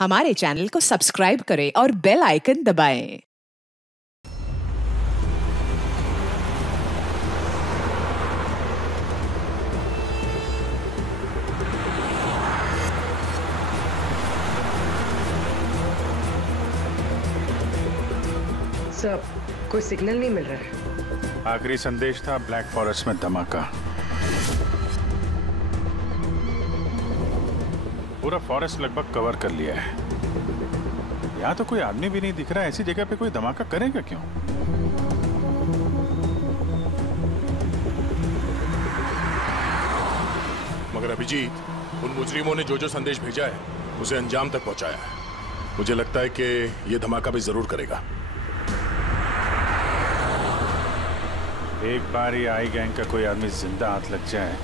हमारे चैनल को सब्सक्राइब करें और बेल आइकन दबाएं। सर, कोई सिग्नल नहीं मिल रहा है। आखिरी संदेश था ब्लैक फॉरेस्ट में धमाका। पूरा फॉरेस्ट लगभग कवर कर लिया है। यहाँ तो कोई आदमी भी नहीं दिख रहा है। ऐसी जगह पे कोई धमाका करेगा क्यों? मगर अभिजीत, उन मुजरिमों ने जो संदेश भेजा है उसे अंजाम तक पहुंचाया है। मुझे लगता है कि यह धमाका भी जरूर करेगा। एक बार ये आई गैंग का कोई आदमी जिंदा हाथ लग जाए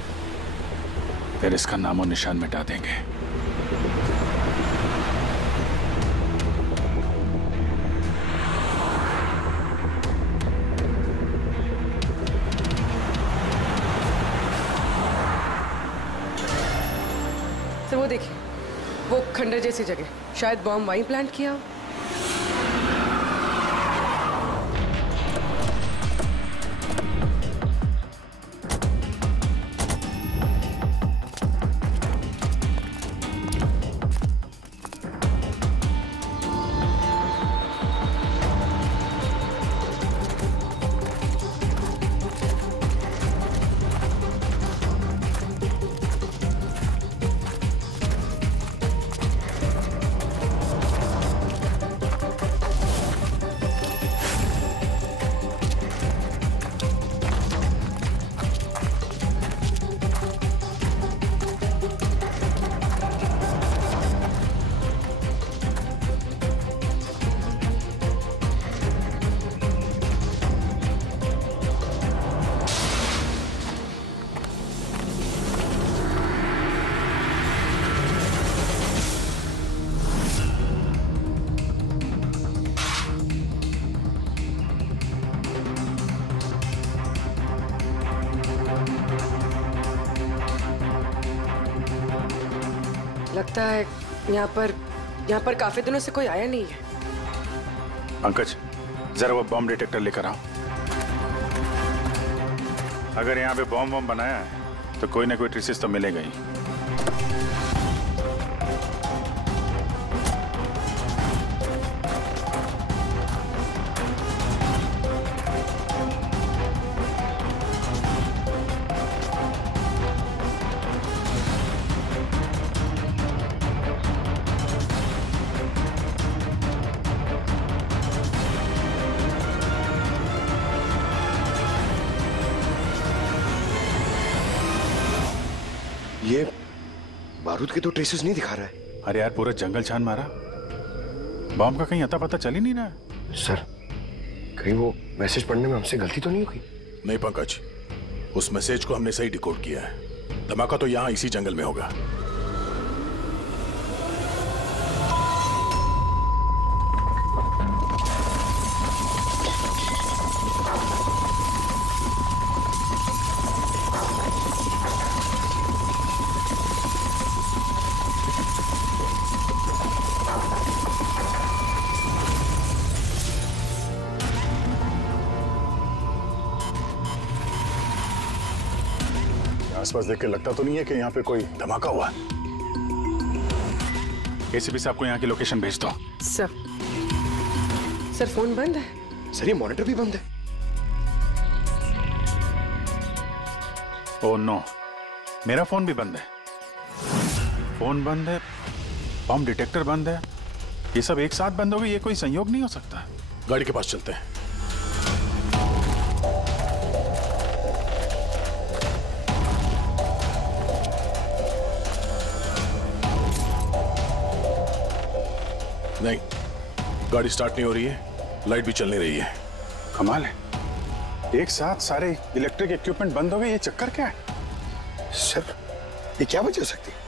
फिर इसका नामो निशान मिटा देंगे। सर, वो देखिए, वो खंडर जैसी जगह, शायद बॉम्ब वहीं प्लांट किया हो। लगता है यहाँ पर काफी दिनों से कोई आया नहीं है। पंकज, जरा वो बॉम्ब डिटेक्टर लेकर आओ। अगर यहाँ पे बॉम्ब बनाया है तो कोई ना कोई ट्रेसेस तो मिलेगा ही। ये बारूद के तो ट्रेसेस नहीं दिखा रहा है। अरे यार, पूरा जंगल छान मारा, बॉम्ब का कहीं अता पता चल ही नहीं रहा है। सर, कहीं वो मैसेज पढ़ने में हमसे गलती तो नहीं होगी? नहीं पंकज, उस मैसेज को हमने सही डिकोड किया है। धमाका तो यहाँ इसी जंगल में होगा। आसपास देख के लगता तो नहीं है कि यहाँ पे कोई धमाका हुआ है। एसीपी साहब को यहाँ की लोकेशन भेज दो। सर, फोन बंद है। सर, ये मॉनिटर भी बंद है। ओह नो, मेरा फोन भी बंद है। फोन बंद है, बॉम्ब डिटेक्टर बंद है, ये सब एक साथ बंद हो गए। ये कोई संयोग नहीं हो सकता। गाड़ी के पास चलते हैं। नहीं, गाड़ी स्टार्ट नहीं हो रही है, लाइट भी चल नहीं रही है। कमाल है, एक साथ सारे इलेक्ट्रिक इक्विपमेंट बंद हो गए। ये चक्कर क्या है? सर, ये क्या वजह हो सकती है?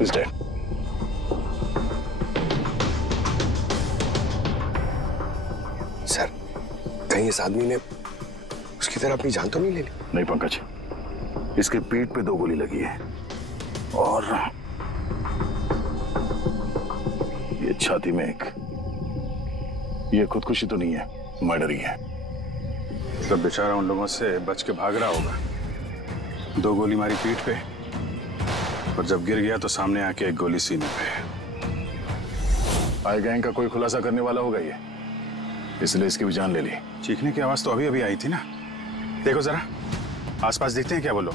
He's dead. सर, कहीं इस आदमी ने उसकी तरह अपनी जान तो नहीं ले ली? नहीं पंकज, इसके पीठ पे 2 गोली लगी है और ये छाती में एक। ये खुदकुशी तो नहीं है, मर्डर ही है। मतलब बेचारा उन लोगों से बच के भाग रहा होगा। 2 गोली मारी पीठ पे और जब गिर गया तो सामने आके 1 गोली सीने पे। आई गैंग का कोई खुलासा करने वाला होगा ये, इसलिए इसकी भी जान ले ली। चीखने की आवाज तो अभी अभी आई थी ना। देखो जरा आसपास देखते हैं क्या वो लोग।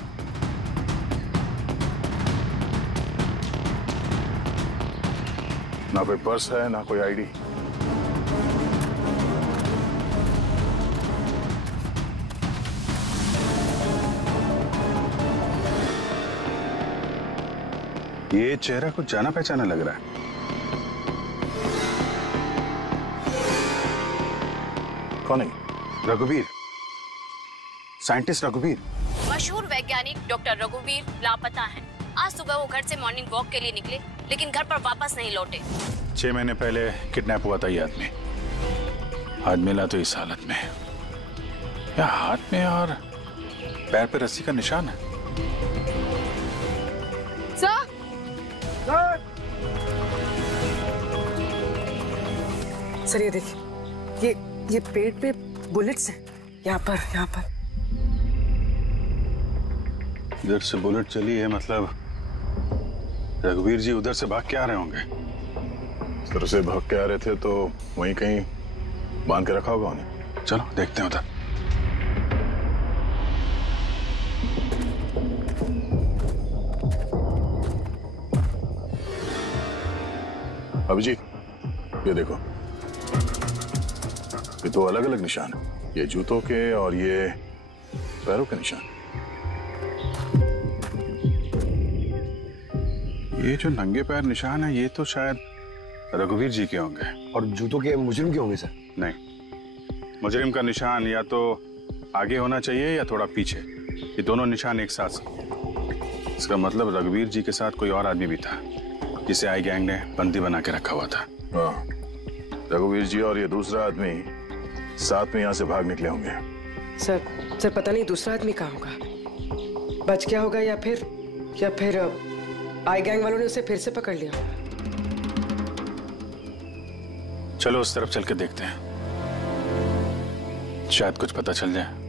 ना कोई पर्स है ना कोई आईडी। ये चेहरा कुछ जाना पहचाना लग रहा है। कौन है? रघुवीर, साइंटिस्ट रघुवीर। मशहूर वैज्ञानिक डॉक्टर रघुवीर लापता हैं। आज सुबह वो घर से मॉर्निंग वॉक के लिए निकले, लेकिन घर पर वापस नहीं लौटे। 6 महीने पहले किडनैप हुआ था ये आदमी। आज मिला तो इस हालत में। या हाथ में और पैर पे रस्सी का निशान है। सर ये देखिए, ये पेट पे बुलेट्स हैं। यहाँ पर। इधर से बुलेट चली है, मतलब रघुवीर जी उधर से भाग के आ रहे होंगे। इस तरह से भाग के आ रहे थे तो वहीं कहीं बांध के रखा होगा उन्हें। चलो देखते हैं उधर। अभिजीत, ये देखो, ये 2 अलग अलग निशान है। ये जूतों के और ये पैरों के निशान। ये जो नंगे पैर निशान है ये तो शायद रघुवीर जी के होंगे। और जूतों के मुजरिम के होंगे सर? नहीं, मुजरिम का निशान या तो आगे होना चाहिए या थोड़ा पीछे। ये दोनों निशान एक साथ। इसका मतलब रघुवीर जी के साथ कोई और आदमी भी था जिसे आई गैंग ने बंदी बना के रखा हुआ था। हाँ, रघुवीर जी और ये दूसरा आदमी साथ में यहाँ से भाग निकले होंगे। सर पता नहीं दूसरा आदमी कहाँ होगा। बच गया होगा या फिर आई गैंग वालों ने उसे फिर से पकड़ लिया। चलो उस तरफ चल के देखते हैं, शायद कुछ पता चल जाए।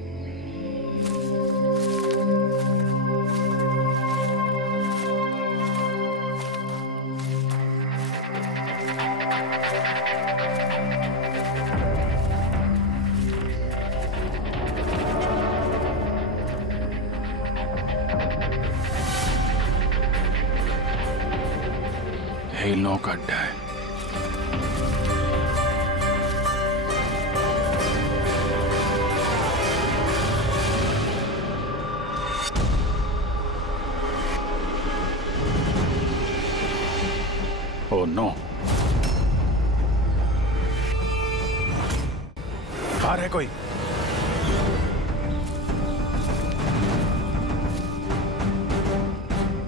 इन लोगों का अड्डा है। ओह नो, बाहर है कोई।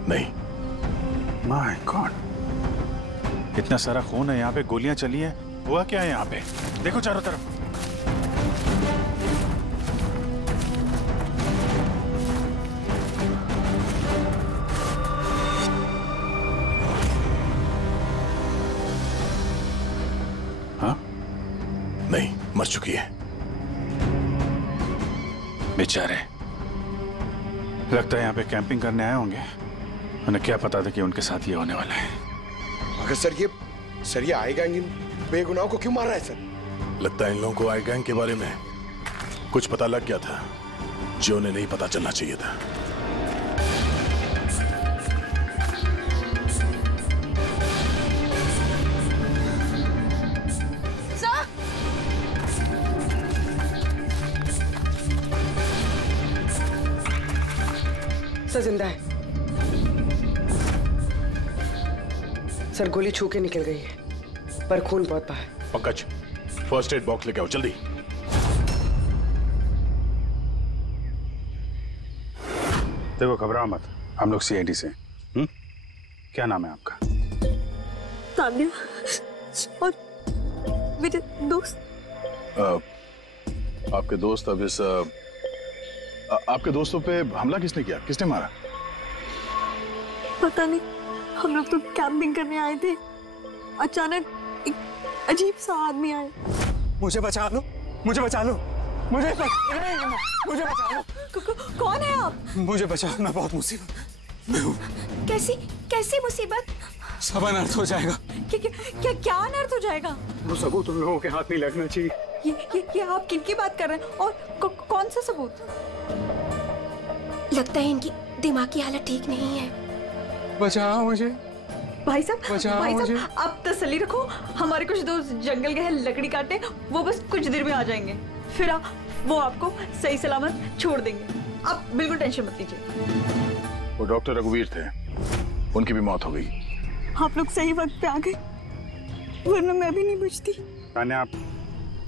नहीं। माय गॉड, इतना सारा खून है यहाँ पे, गोलियां चली हैं। हुआ क्या है यहाँ पे? देखो चारों तरफ। हाँ? नहीं, मर चुकी है। बेचारे, लगता है यहाँ पे कैंपिंग करने आए होंगे। उन्हें क्या पता था कि उनके साथ ये होने वाला है। मगर सर ये आई गैंग इन बेगुनाहों को क्यों मार रहा है सर? लगता है इन लोगों को आई गैंग के बारे में कुछ पता लग गया था जो उन्हें नहीं पता चलना चाहिए था। सर जिंदा है। सर गोली छू के निकल गई है, पर खून बहुत बहा है। पंकज, फर्स्ट एड बॉक्स लेके आओ जल्दी। देखो घबराओ मत, हम लोग सीआईडी से। क्या नाम है आपका? तान्या और मेरे दोस्त। आपके दोस्त अब इस आपके दोस्तों पे हमला किसने किया? किसने मारा? पता नहीं, हम लोग तो कैंपिंग करने आए थे, अचानक एक अजीब सा आदमी आया। मुझे बचा लो, मुझे बचा लो, मुझे बचा लो। कौन है आप? मुझे बचाओ, मैं बहुत मुसीबत में हूँ। कैसी मुसीबत? सब अनर्थ हो जाएगा। क्या अनर्थ हो जाएगा? वो सबूत उन लोगों के हाथ नहीं लगना चाहिए। ये आप किनकी बात कर रहे हैं और कौन सा सबूत? लगता है इनकी दिमागी हालत ठीक नहीं है। बचाओ मुझे। भाई साहब, मुझे। आप तसल्ली रखो, हमारे कुछ दोस्त जंगल गए हैं लकड़ी काटने, वो बस कुछ देर में आ जाएंगे, फिर वो आपको सही सलामत छोड़ देंगे, आप बिल्कुल टेंशन मत लीजिए। वो डॉक्टर रघुवीर थे, उनकी भी मौत हो गई। आप लोग सही वक्त पे आ गए, वरना मैं भी नहीं बचती। तान्या, आप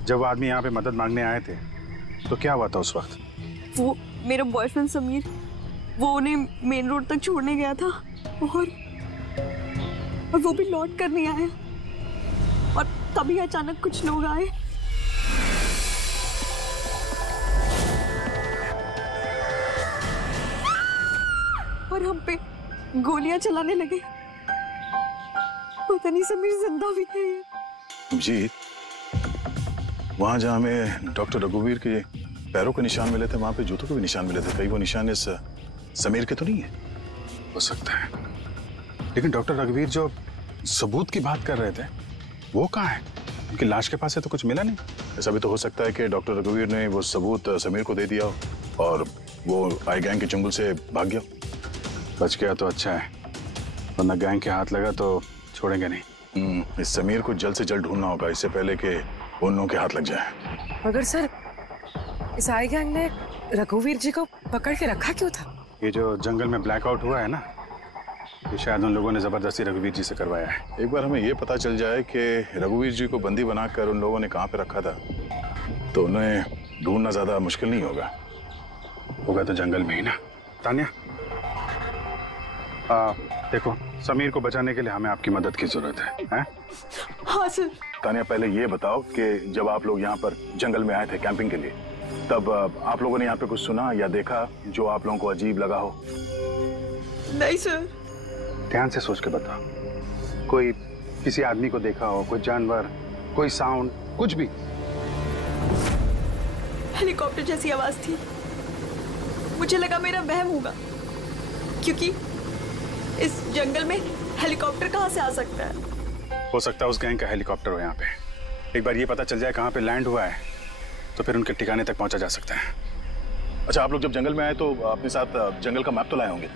जब आदमी यहाँ पे मदद मांगने आए थे तो क्या हुआ था उस वक्त? वो मेरा बॉयफ्रेंड समीर, वो उन्हें मेन रोड तक छोड़ने गया था और वो भी लौट कर नहीं आया, और तभी अचानक कुछ लोग आए। और हम पे गोलियां चलाने लगे। पता नहीं समीर जिंदा भी है। जी, वहां जहां हमें डॉक्टर रघुवीर के पैरों के निशान मिले थे, वहां पे जूतों के भी निशान मिले थे। कहीं वो निशान इस समीर के तो नहीं है? हो सकता है, लेकिन डॉक्टर रघुवीर जो सबूत की बात कर रहे थे वो कहाँ है? उनकी लाश के पास है तो कुछ मिला नहीं। ऐसा भी तो हो सकता है कि डॉक्टर रघुवीर ने वो सबूत समीर को दे दिया हो और वो आई गैंग के चंगुल से भाग गया। बच गया तो अच्छा है, वरना गैंग के हाथ लगा तो छोड़ेंगे नहीं। इस समीर को जल्द से जल्द ढूंढना होगा, इससे पहले कि उन लोगों के हाथ लग जाए। मगर सर, इस आई गैंग ने रघुवीर जी को पकड़ के रखा क्यों था? ये जो जंगल में ब्लैकआउट हुआ है ना, ये शायद उन लोगों ने जबरदस्ती रघुवीर जी से करवाया है। एक बार हमें ये पता चल जाए कि रघुवीर जी को बंदी बनाकर उन लोगों ने कहाँ पे रखा था, तो उन्हें ढूंढना ज्यादा मुश्किल नहीं होगा। होगा तो जंगल में ही ना। तान्या, देखो, समीर को बचाने के लिए हमें आपकी मदद की जरूरत है? हाँ सर। तान्या, पहले ये बताओ कि जब आप लोग यहाँ पर जंगल में आए थे कैंपिंग के लिए, तब आप लोगों ने यहाँ पे कुछ सुना या देखा जो आप लोगों को अजीब लगा हो? नहीं सर। ध्यान से सोच के बताओ। कोई किसी आदमी को देखा हो, कोई जानवर, कोई साउंड, कुछ भी? हेलीकॉप्टर जैसी आवाज थी, मुझे लगा मेरा वहम होगा, क्योंकि इस जंगल में हेलीकॉप्टर कहाँ से आ सकता है? हो सकता है उस गैंग का हेलीकॉप्टर हो यहाँ पे। एक बार ये पता चल जाए कहाँ पे लैंड हुआ है तो फिर उनके ठिकाने तक पहुंचा जा सकता है। अच्छा, आप लोग जब जंगल में आए तो अपने साथ जंगल का मैप तो लाए होंगे?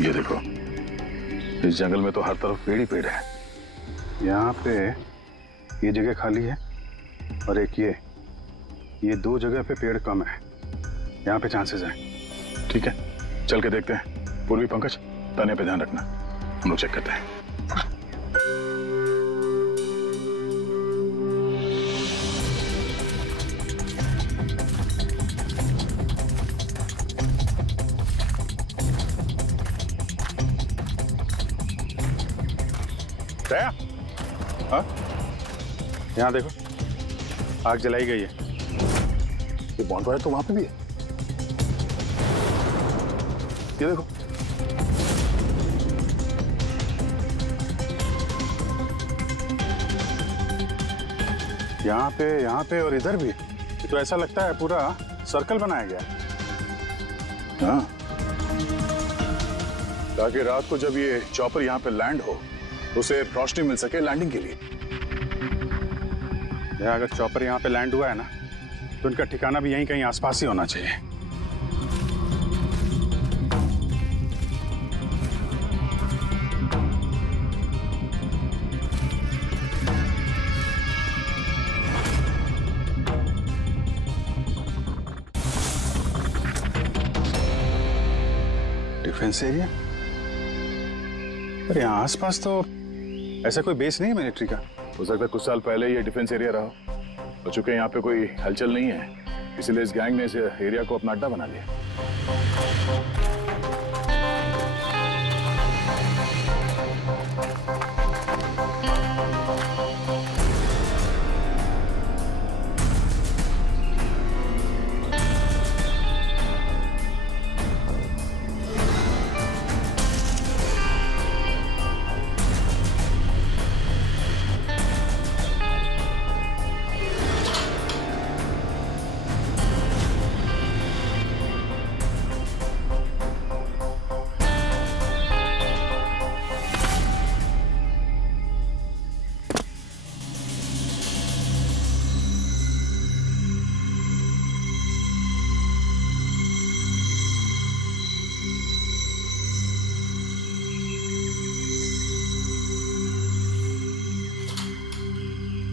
ये देखो, इस जंगल में तो हर तरफ पेड़ ही पेड़ है। यहाँ पे ये जगह खाली है और एक ये दो जगह पे पेड़ कम है, यहाँ पे चांसेस हैं। ठीक है, चल के देखते हैं। पूर्वी, पंकज, तान्या पे ध्यान रखना, हम लोग चेक करते हैं। दया, हाँ, यहाँ देखो, आग जलाई गई है। ये बॉन्डफायर तो वहां पे भी है, ये देखो। यहाँ पे और इधर भी। ये तो ऐसा लगता है पूरा सर्कल बनाया गया है। हाँ, ताकि रात को जब ये चॉपर यहाँ पे लैंड हो उसे रोशनी मिल सके लैंडिंग के लिए। अगर चॉपर यहाँ पे लैंड हुआ है ना, तो उनका ठिकाना भी यहीं कहीं आसपास ही होना चाहिए। Defence area? पर यहाँ आसपास तो ऐसा कोई बेस नहीं है मिलिट्री का। हो सकता है कुछ साल पहले ये डिफेंस एरिया रहा। और चूंकि यहाँ पे कोई हलचल नहीं है, इसलिए इस गैंग ने इस एरिया को अपना अड्डा बना लिया।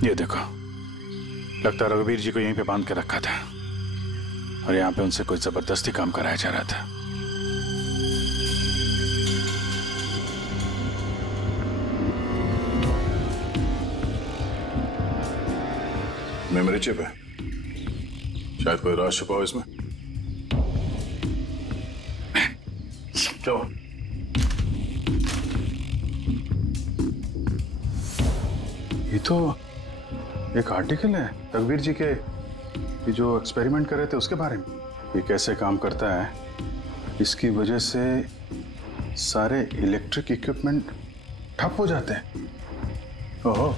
ये देखो, लगता है रघुवीर जी को यहीं पे बांध के रखा था और यहाँ पे उनसे कोई जबरदस्ती काम कराया जा रहा था। मेमोरी चिप है, शायद कोई राज छुपा हो इसमें। क्यों? ये तो एक आर्टिकल है रघुवीर जी के, ये जो एक्सपेरिमेंट कर रहे थे उसके बारे में। ये कैसे काम करता है, इसकी वजह से सारे इलेक्ट्रिक इक्विपमेंट ठप हो जाते हैं। ओहो,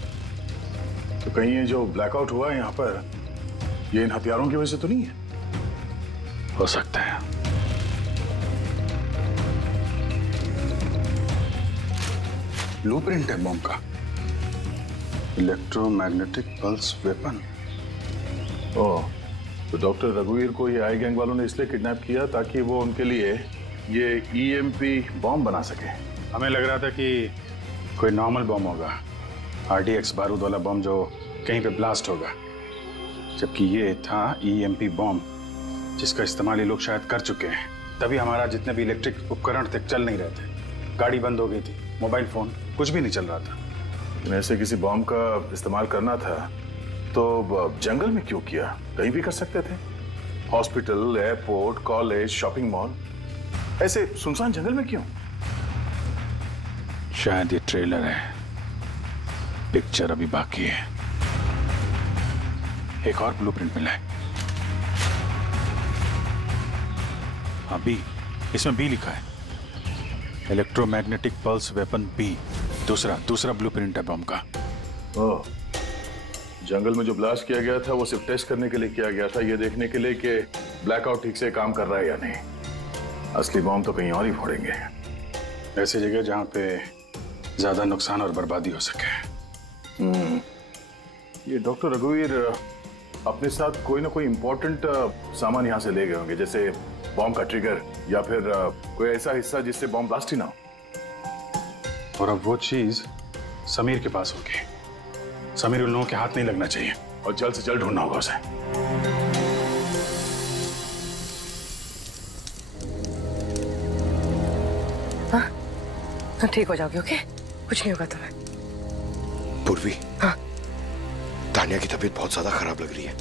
तो कहीं ये जो ब्लैकआउट हुआ है यहाँ पर, ये इन हथियारों की वजह से तो नहीं है? हो सकता है। ब्लूप्रिंट है बॉम्ब का, इलेक्ट्रोमैग्नेटिक पल्स वेपन। ओह, तो डॉक्टर रघुवीर को ये आई गैंग वालों ने इसलिए किडनैप किया ताकि वो उनके लिए ये ईएमपी बॉम्ब बना सके। हमें लग रहा था कि कोई नॉर्मल बॉम्ब होगा, आरडीएक्स बारूद वाला बॉम्ब जो कहीं पे ब्लास्ट होगा, जबकि ये था ईएमपी बॉम्ब जिसका इस्तेमाल ये लोग शायद कर चुके हैं। तभी हमारा जितने भी इलेक्ट्रिक उपकरण थे चल नहीं रहे थे, गाड़ी बंद हो गई थी, मोबाइल फोन कुछ भी नहीं चल रहा था। ऐसे किसी बॉम्ब का इस्तेमाल करना था तो जंगल में क्यों किया? कहीं भी कर सकते थे, hospital, airport, college, shopping mall, ऐसे सुनसान जंगल में क्यों? शायद ये ट्रेलर है, पिक्चर अभी बाकी है। एक और ब्लूप्रिंट मिला है। हाँ, बी, इसमें बी लिखा है, इलेक्ट्रोमैग्नेटिक पल्स वेपन बी। दूसरा ब्लूप्रिंट है बम का। ओह, जंगल में जो ब्लास्ट किया गया था वो सिर्फ टेस्ट करने के लिए किया गया था, ये देखने के लिए कि ब्लैकआउट ठीक से काम कर रहा है या नहीं। असली बॉम्ब तो कहीं और ही फोड़ेंगे, ऐसी जगह जहां पे ज्यादा नुकसान और बर्बादी हो सके। ये डॉक्टर रघुवीर अपने साथ कोई ना कोई इंपॉर्टेंट सामान यहाँ से ले गए होंगे, जैसे बॉम्ब का ट्रिगर या फिर कोई ऐसा हिस्सा जिससे बॉम्ब ब्लास्ट ही ना हो। और अब वो चीज समीर के पास होगी। समीर उन लोगों के हाथ नहीं लगना चाहिए और जल्द से जल्द ढूंढना होगा उसे। हाँ, ठीक हो जाओगे, ओके? कुछ नहीं होगा तुम्हें। पूर्वी, हाँ? तानिया की तबीयत बहुत ज्यादा खराब लग रही है,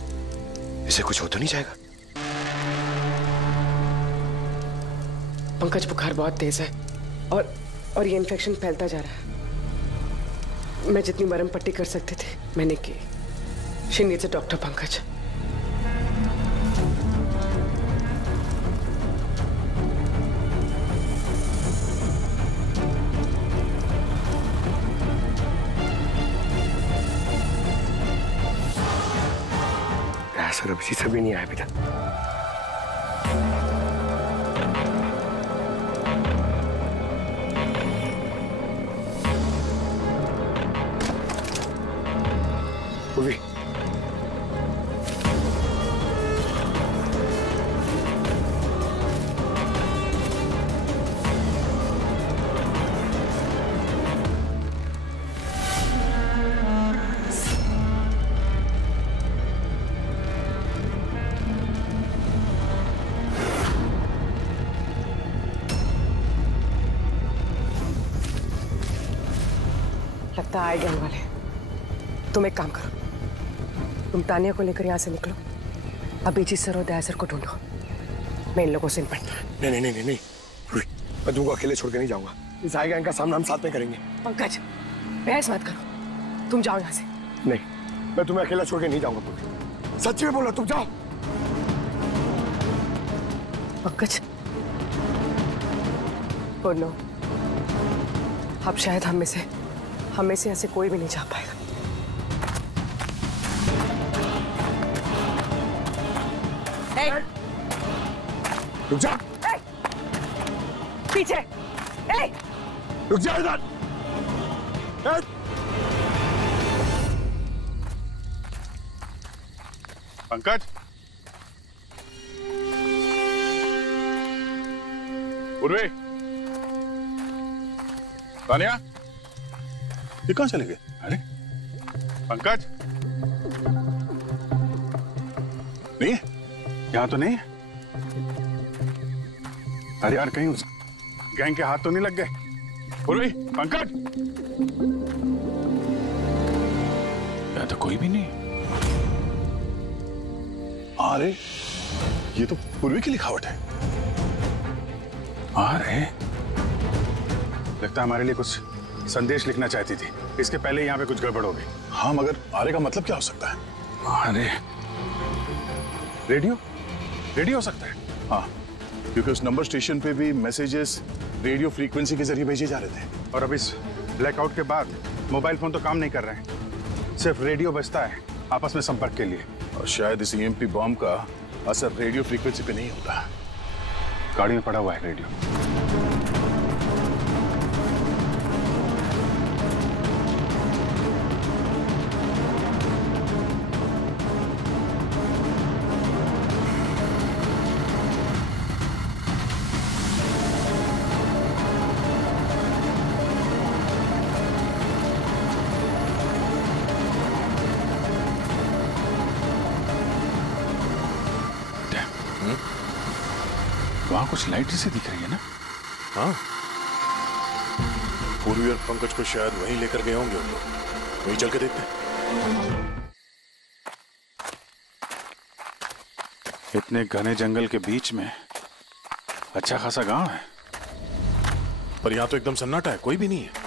इसे कुछ हो तो नहीं जाएगा? पंकज, बुखार बहुत तेज है और ये इन्फेक्शन फैलता जा रहा है। मैं जितनी मरहम पट्टी कर सकती थी मैंने की। She needs a doctor, Pankaj. Sir अभी से भी नहीं आया अभी तक। पूर्वी, लगता है आई गैंग वाले। तुम एक काम करो, तुम तानिया को लेकर यहाँ से निकलो। अभिजीत सर और दया सर को ढूंढो। मैं इन लोगों से निपटता। नहीं, मैं तुमको अकेले छोड़ के नहीं जाऊंगा। इस आएगा इनका सामना हम साथ में करेंगे। पंकज, बहस मत करो, तुम जाओ यहाँ से। नहीं, मैं तुम्हें अकेला छोड़ के नहीं जाऊंगा पूरी। सच में बोला, तुम जाओ। पंकज, बोलो, अब शायद हम में से ऐसे कोई भी नहीं जा पाएगा। रुक जा। पीछे। रुक जा इधर। पंकज, उर्वे, तानिया, ये कहाँ चले गए? अरे पंकज, नहीं है, यहाँ तो नहीं है। अरे यार, कहीं उस गैंग के हाथ तो नहीं लग गए? उर्वे, पंकज, यहाँ तो कोई भी नहीं है। अरे ये तो पूर्वी की लिखावट है। अरे लगता है हमारे लिए कुछ संदेश लिखना चाहती थी। इसके पहले यहाँ पे कुछ गड़बड़ हो गई। हाँ, मगर आरे का मतलब क्या हो सकता है? अरे रेडियो हो सकता है। हाँ, क्योंकि उस नंबर स्टेशन पे भी मैसेजेस रेडियो फ्रीक्वेंसी के जरिए भेजे जा रहे थे। और अब इस ब्लैकआउट के बाद मोबाइल फोन तो काम नहीं कर रहे हैं, सिर्फ रेडियो बजता है आपस में संपर्क के लिए। और शायद इस ईएमपी बॉम्ब का असर रेडियो फ्रीक्वेंसी पे नहीं होता। गाड़ी में पड़ा हुआ है रेडियो। वहां कुछ लाइट जैसी दिख रही है ना? हाँ, पूर्वी और पंकज को शायद वहीं लेकर गए होंगे उन लोग। वहीं चल के देखते हैं। इतने घने जंगल के बीच में अच्छा खासा गांव है, पर यहाँ तो एकदम सन्नाटा है, कोई भी नहीं है।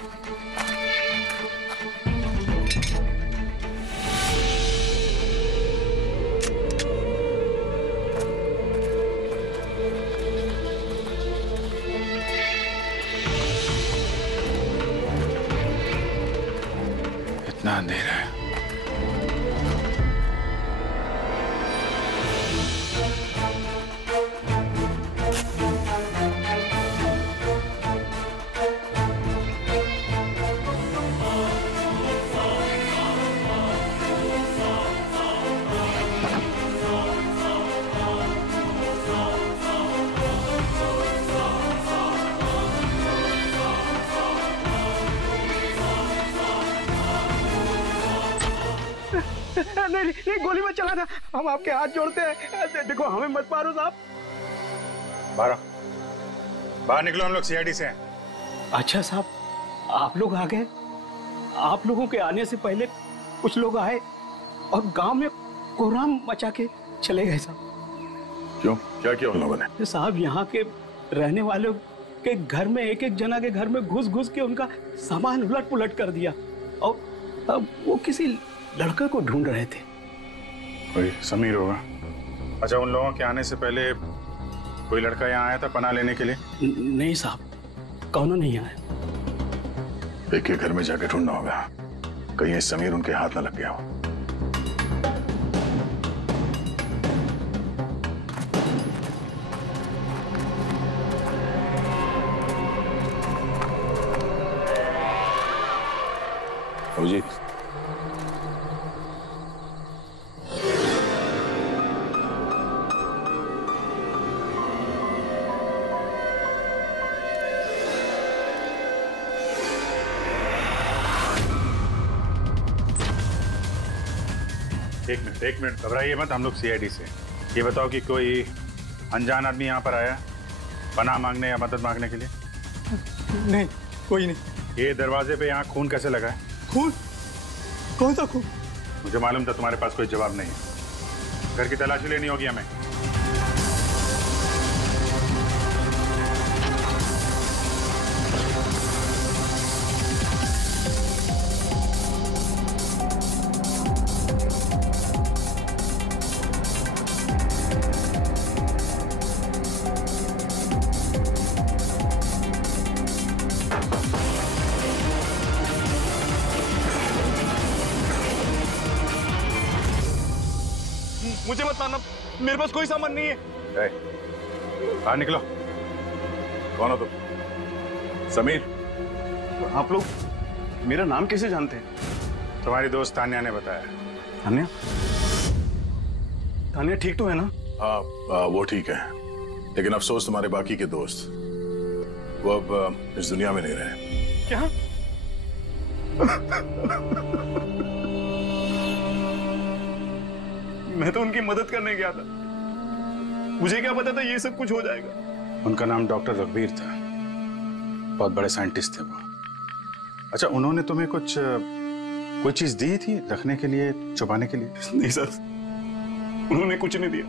इतना अंधेरा है। नहीं, गोली मत चलाना, हम आपके हाथ जोड़ते हैं। देखो, हमें मत मारो साहब। बाहर निकलो, हम लोग सीआईडी से हैं। अच्छा साहब, आप लोग आ गए। आप लोगों के आने से पहले कुछ लोग आए और गांव में कोहराम मचा के चले गए साहब। क्यों, क्या किया उन लोगों ने? साहब, यहाँ के रहने वालों के घर में एक एक जना के घर में घुस घुस के उनका सामान उलट पुलट कर दिया। और अब वो किसी लड़के को ढूंढ रहे थे। कोई समीर होगा। अच्छा, उन लोगों के आने से पहले कोई लड़का यहाँ आया था पनाह लेने के लिए? नहीं साहब, कौन नहीं आया। एक के घर में जाके ढूंढना होगा, कहीं समीर उनके हाथ न लग गया हो। जी, एक मिनट घबराइए मत, हम लोग सीआईडी से। ये बताओ कि कोई अनजान आदमी यहाँ पर आया पनाह मांगने या मदद मांगने के लिए? नहीं, कोई नहीं। ये दरवाजे पे यहाँ खून कैसे लगा है? खून? कौन सा खून? मुझे मालूम था तुम्हारे पास कोई जवाब नहीं है। घर की तलाशी लेनी होगी हमें। मुझे मत मारना, मेरे पास कोई सामान नहीं है। बाहर निकलो। कौन हो तुम? समीर, आप लोग मेरा नाम कैसे जानते हैं? तुम्हारी दोस्त तान्या ने बताया। तान्या? तान्या ठीक तो है ना? हाँ, वो ठीक है, लेकिन अफसोस तुम्हारे बाकी के दोस्त वो अब इस दुनिया में नहीं रहे। क्या? मैं तो उनकी मदद करने गया था, मुझे क्या पता था ये सब कुछ हो जाएगा। उनका नाम डॉक्टर रघुवीर था, बहुत बड़े साइंटिस्ट थे वो। अच्छा, उन्होंने तुम्हें कोई चीज दी थी रखने के लिए, छुपाने के लिए? नहीं सर, उन्होंने कुछ नहीं दिया।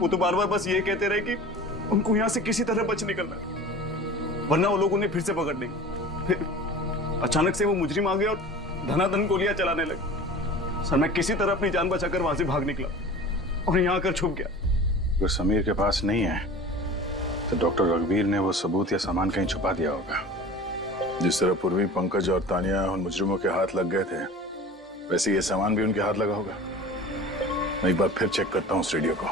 वो तो बार बार बस ये कहते रहे कि उनको यहाँ से किसी तरह बच निकलना है, वरना वो लोग उन्हें फिर से पकड़ लेंगे। फिर अचानक से वो मुजरिम आ गए और धनाधन गोलियां चलाने लगे। सर, मैं किसी तरह अपनी जान बचाकर वहां से भाग निकला और यहाँ आकर छुप गया। अगर समीर के पास नहीं है तो डॉक्टर रघुवीर ने वो सबूत या सामान कहीं छुपा दिया होगा। जिस तरह पूर्वी, पंकज और तानिया उन मुजरिमों के हाथ लग गए थे, वैसे ये सामान भी उनके हाथ लगा होगा। मैं एक बार फिर चेक करता हूँ उस रेडियो को।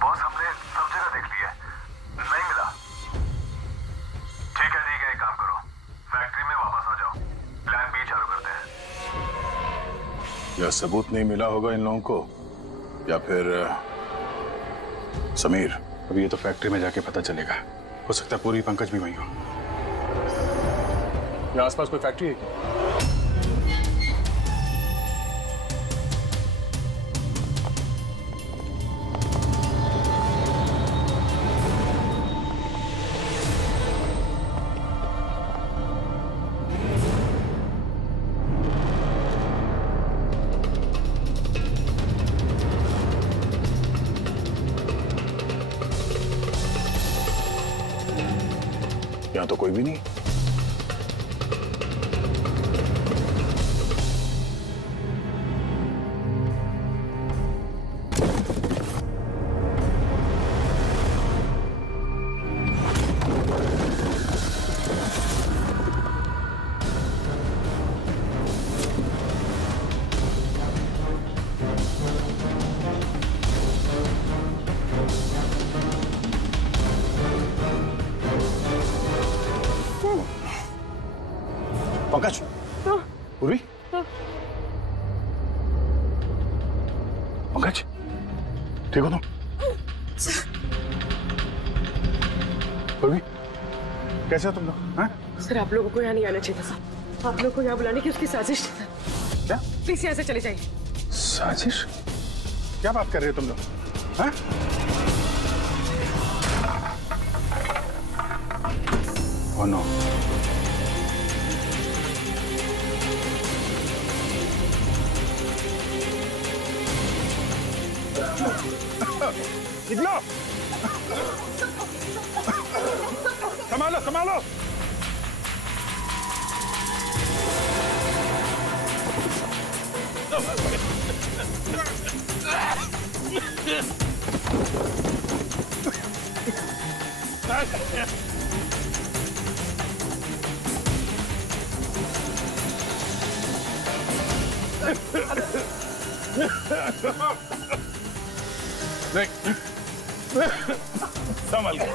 बॉस, हमने सब जगह देख लिया, नहीं मिला। ठीक है, एक काम करो, फैक्ट्री में वापस आ जाओ, प्लान बी चालू करते हैं। या सबूत नहीं मिला होगा इन लोगों को, या फिर समीर। अभी ये तो फैक्ट्री में जाके पता चलेगा। हो सकता है पूरी, पंकज भी वहीं हो। यहाँ आसपास कोई फैक्ट्री है क्या? यहाँ तो कोई भी नहीं। पंकज, पूर्वी, पंकज, ठीक हो तुम? पूर्वी, कैसे हो तुम लोग? हाँ? सर, आप लोगों को यहाँ नहीं आना चाहिए था। आप लोगों को यहाँ बुलाने की उसकी साजिश थी सर। क्या? प्लीज यहाँ से चले जाइए। साजिश? क्या बात कर रहे हो तुम लोग? हाँ? Oh no. निकलो! संभालो, संभालो! संभल के।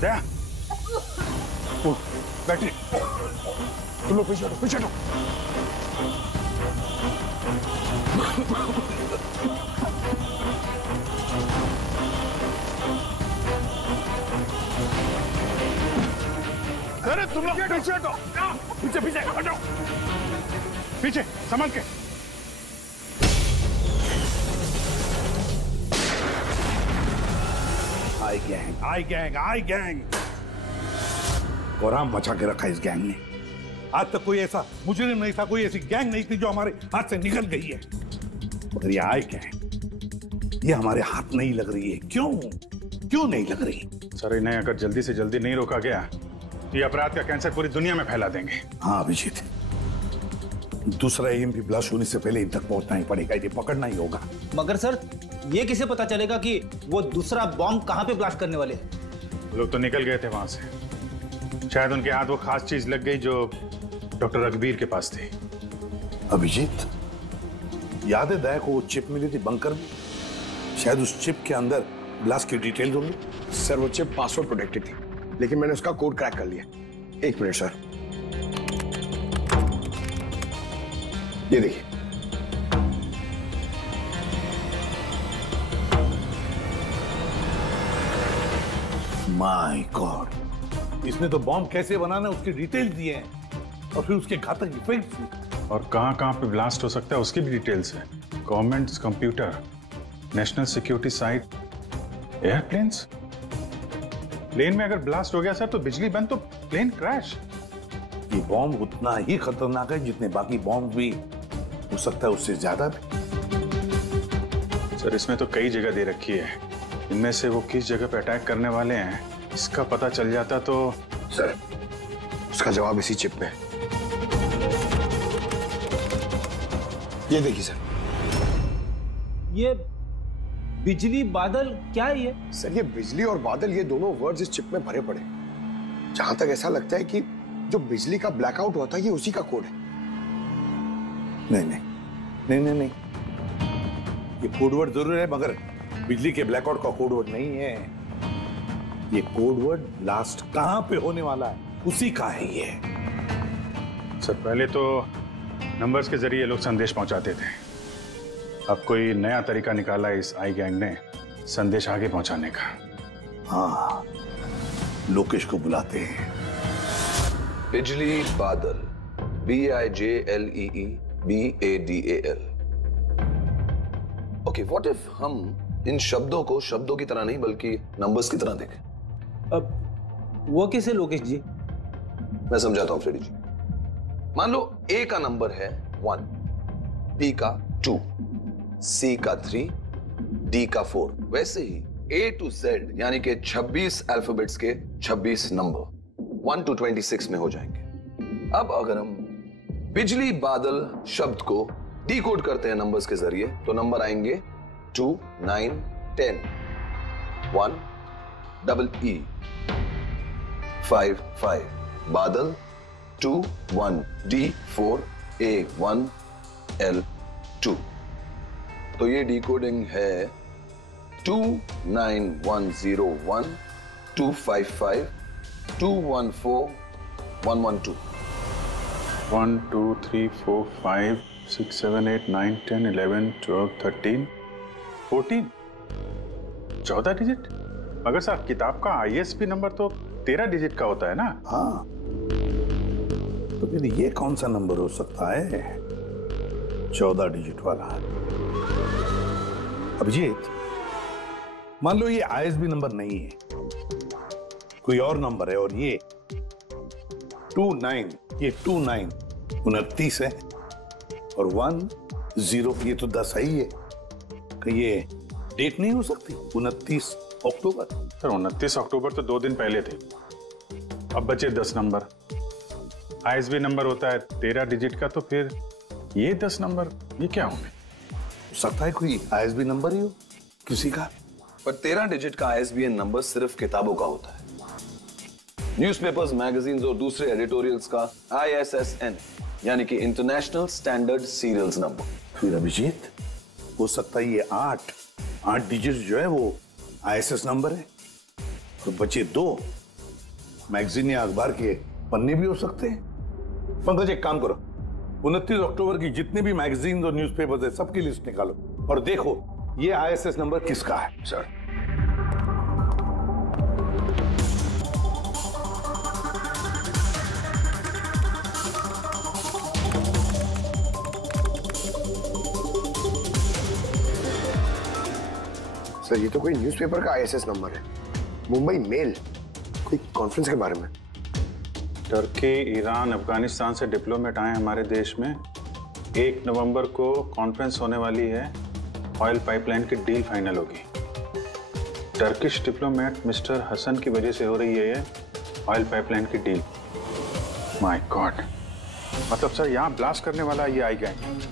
दया, वो बैठिए। तुम लोग पीछे हटो, पीछे हटो। अरे तुम लोग पीछे हटो, पीछे पीछे हटो, पीछे संभाल के। आई गैंग आई गैंग। कोहराम मचा के रखा इस गैंग ने। आज तक कोई ऐसा मुजरिम नहीं था, कोई ऐसी गैंग नहीं थी जो हमारे हाथ से निकल गई है। मगर ये आई गैंग, ये हमारे हाथ नहीं लग रही है। क्यों नहीं लग रही? सर, इन्हें अगर जल्दी से जल्दी नहीं रोका गया तो ये अपराध का कैंसर पूरी दुनिया में फैला देंगे। हाँ अभिजीत, दूसरा एएमपी ब्लास्ट होने से पहले इन तक पहुंचना ही पड़ेगा, इन्हें पकड़ना ही होगा। मगर सर, ये किसे पता चलेगा कि वो दूसरा बॉम्ब कहां पे ब्लास्ट करने वाले हैं? लोग तो निकल गए थे वहां से, शायद उनके हाथ वो खास चीज लग गई जो डॉक्टर रघुवीर के पास थी। अभिजीत, याद है दया को वो चिप मिली थी बंकर में? शायद उस चिप के अंदर ब्लास्ट की डिटेल्स होंगी। सर वो चिप पासवर्ड प्रोटेक्टेड थी, लेकिन मैंने उसका कोड क्रैक कर लिया। एक मिनट सर, ये देखिए। माय गॉड, इसने तो बॉम्ब कैसे बनाना है उसकी डिटेल्स दिए हैं, और फिर उसके घातक इफेक्ट्स भी। और कहां पे ब्लास्ट हो सकता है उसकी भी डिटेल्स है। Government computer, national security site, airplanes. Plane में अगर ब्लास्ट हो गया सर तो बिजली बंद तो प्लेन क्रैश। ये बॉम्ब उतना ही खतरनाक है जितने बाकी बॉम्ब भी हो सकता है, उससे ज्यादा भी। सर, इसमें तो कई जगह दे रखी है, इनमें से वो किस जगह पे अटैक करने वाले हैं इसका पता चल जाता तो। सर, उसका जवाब इसी चिप में है। ये देखिए सर। ये बिजली बादल क्या है ये? सर, ये बिजली और बादल, ये दोनों वर्ड्स इस चिप में भरे पड़े। जहां तक ऐसा लगता है कि जो बिजली का ब्लैकआउट हुआ था ये उसी का कोड है। नहीं, ये कोडवर्ड जरूर है, मगर बिजली के ब्लैकआउट का कोडवर्ड नहीं है। ये कोडवर्ड ब्लास्ट कहां पे होने वाला है उसी का है ये। सर, पहले तो नंबर्स के जरिए लोग संदेश पहुंचाते थे, अब कोई नया तरीका निकाला है इस आई गैंग ने संदेश आगे पहुंचाने का। हाँ, लोकेश को बुलाते हैं। बिजली बादल, BIJLEEBADAL। ओके, व्हाट इफ हम इन शब्दों को शब्दों की तरह नहीं बल्कि नंबर्स की तरह देखें? अब वो कैसे लोकेश जी? मैं समझाता हूं फ्रेडी जी। मान लो A का नंबर है 1, B का 2, C का 3, D का 4। वैसे ही A to Z यानी कि 26 अल्फाबेट्स के 26 नंबर 1 to 26 में हो जाएंगे। अब अगर हम बिजली बादल शब्द को डिकोड करते हैं नंबर्स के जरिए तो नंबर आएंगे 2, 9, 10, 1, EE, 5, 5, बादल 2, 1, D, 4, A, 1, L, 2। तो ये डिकोडिंग है 29101 255 214 112। 1 2 3 4 5 6 7 8 9 10 11 12 13 14 14 डिजिट। मगर सर, किताब का ISP नंबर तो 13 डिजिट का होता है ना? हाँ, तो फिर ये कौन सा नंबर हो सकता है 14 डिजिट वाला? अभिजीत, मान लो ये ISB नंबर नहीं है, कोई और नंबर है, और ये 29, ये 29 29 है, और 10 ये तो 10 ही है। कहीं ये डेट नहीं हो सकती 29 अक्टूबर? सर, 29 अक्टूबर तो 2 दिन पहले थे, अब बचे 10 नंबर। ISB नंबर होता है 13 डिजिट का, तो फिर ये 10 नंबर ये क्या होंगे? सकता है कोई ISB नंबर ही हो किसी का। पर 13 डिजिट का ISBN नंबर सिर्फ किताबों का होता है। न्यूज़पेपर्स, मैगजीन्स और दूसरे एडिटोरियल्स का ISSN यानी कि इंटरनेशनल स्टैंडर्ड सीरियल्स नंबर। फिर अभिजीत, हो सकता है ये 8 डिजिट जो है वो ISS नंबर है, और बचे 2 मैगजीन या अखबार के पन्ने भी हो सकते हैं। पंकज, एक काम करो, 29 अक्टूबर की जितने भी मैगजीन और न्यूज़पेपर्स है सबकी लिस्ट निकालो और देखो ये ISS नंबर किसका है। सर, सर ये तो कोई न्यूज़पेपर का ISS नंबर है। मुंबई मेल कोई कॉन्फ्रेंस के बारे में। टर्की, ईरान, अफगानिस्तान से डिप्लोमेट आए हमारे देश में। 1 नवंबर को कॉन्फ्रेंस होने वाली है, ऑयल पाइपलाइन की डील फाइनल होगी। टर्किश डिप्लोमेट मिस्टर हसन की वजह से हो रही है ये ऑयल पाइपलाइन की डील। माय गॉड, मतलब सर यहाँ ब्लास्ट करने वाला ये आई गैंग,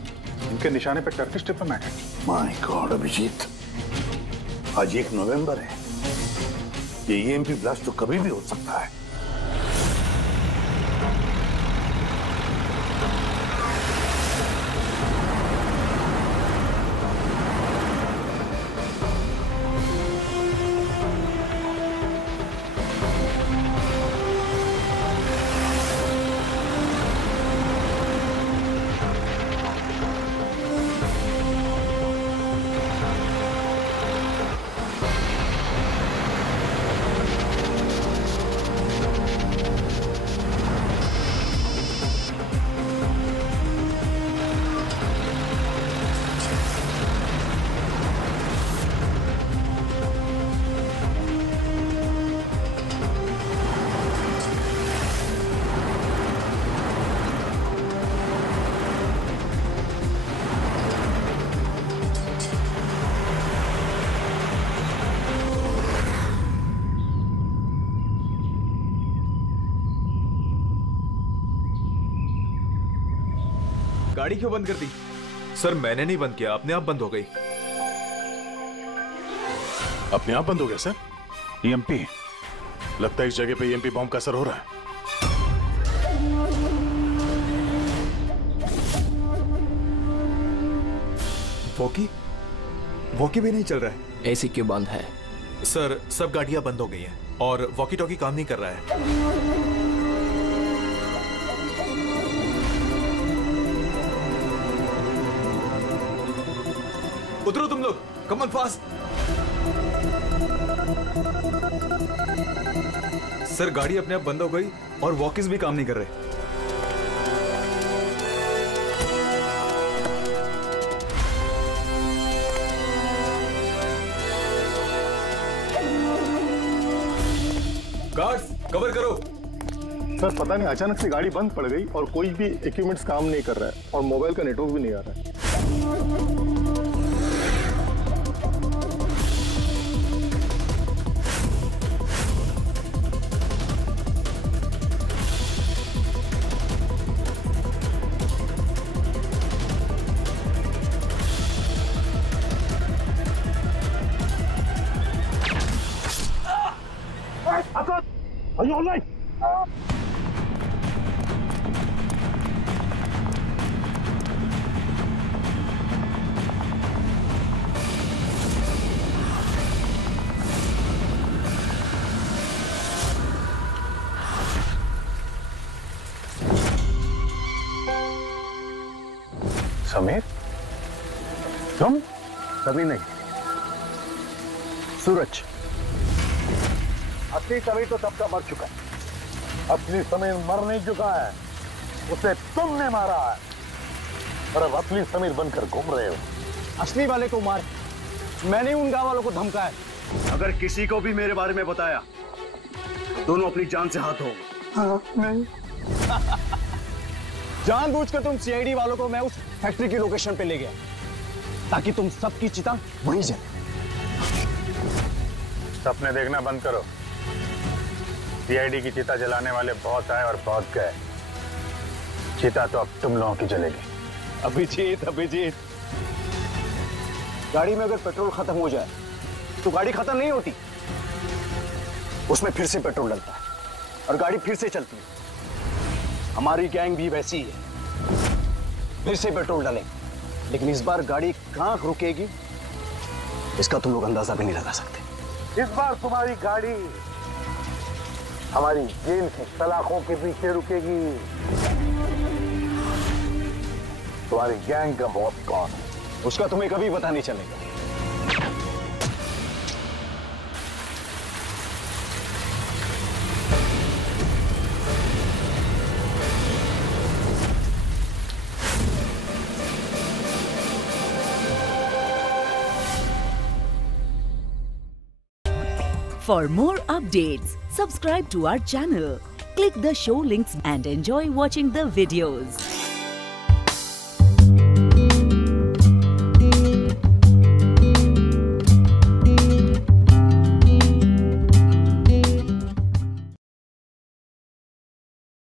इनके निशाने पे टर्किश डिप्लोमेट है। माय गॉड अभिजीत, आज 1 नवंबर है, ये ईएमपी ब्लास्ट तो कभी भी हो सकता है। गाड़ी क्यों बंद कर दी? सर मैंने नहीं बंद किया, अपने आप बंद हो गई। अपने आप बंद हो गया सर? ईएमपी लगता है इस जगह पे ईएमपी बॉम्ब का असर हो रहा है। वॉकी भी नहीं चल रहा है। एसी क्यों बंद है? सर सब गाड़ियां बंद हो गई हैं और वॉकी टॉकी काम नहीं कर रहा है। उतरो तुम लोग, कम ऑन फास्ट। सर गाड़ी अपने आप बंद हो गई और वॉकीज भी काम नहीं कर रहे। गार्ड्स कवर करो। सर पता नहीं अचानक से गाड़ी बंद पड़ गई और कोई भी इक्विपमेंट्स काम नहीं कर रहा है और मोबाइल का नेटवर्क भी नहीं आ रहा है। Are you all right? Sameer, तुम? सभी नहीं, सूरज। असली समीर तो तब का मर चुका है। असली समीर मर नहीं चुका है, उसे तुमने मारा है और अब असली समीर बनकर घूम रहे हो। असली वाले को मार, मैंने उन गांव वालों को धमकाया। अगर किसी को भी मेरे बारे में बताया दोनों अपनी जान से हाथ धो। हाँ, नहीं। जानबूझकर तुम सीआईडी वालों को मैं उस फैक्ट्री की लोकेशन पे ले गया ताकि तुम सबकी चिता वहीं जले। सपने देखना बंद करो। सीआईडी की चिता जलाने वाले बहुत आए और बहुत गए। चिता तो अब तुम लोगों की जलेगी। अभिजीत, गाड़ी में अगर पेट्रोल खत्म हो जाए तो गाड़ी खत्म नहीं होती, उसमें फिर से पेट्रोल डलता है और गाड़ी फिर से चलती है। हमारी गैंग भी वैसी ही है, फिर से पेट्रोल डालेंगे, लेकिन इस बार गाड़ी कहां रुकेगी इसका तुम लोग अंदाजा भी नहीं लगा सकते। इस बार तुम्हारी गाड़ी हमारी जेल की सलाखों के पीछे रुकेगी। तुम्हारी गैंग का बॉस कौन है उसका तुम्हें कभी पता नहीं चलेगा। For more updates, subscribe to our channel, click the show links and enjoy watching the videos.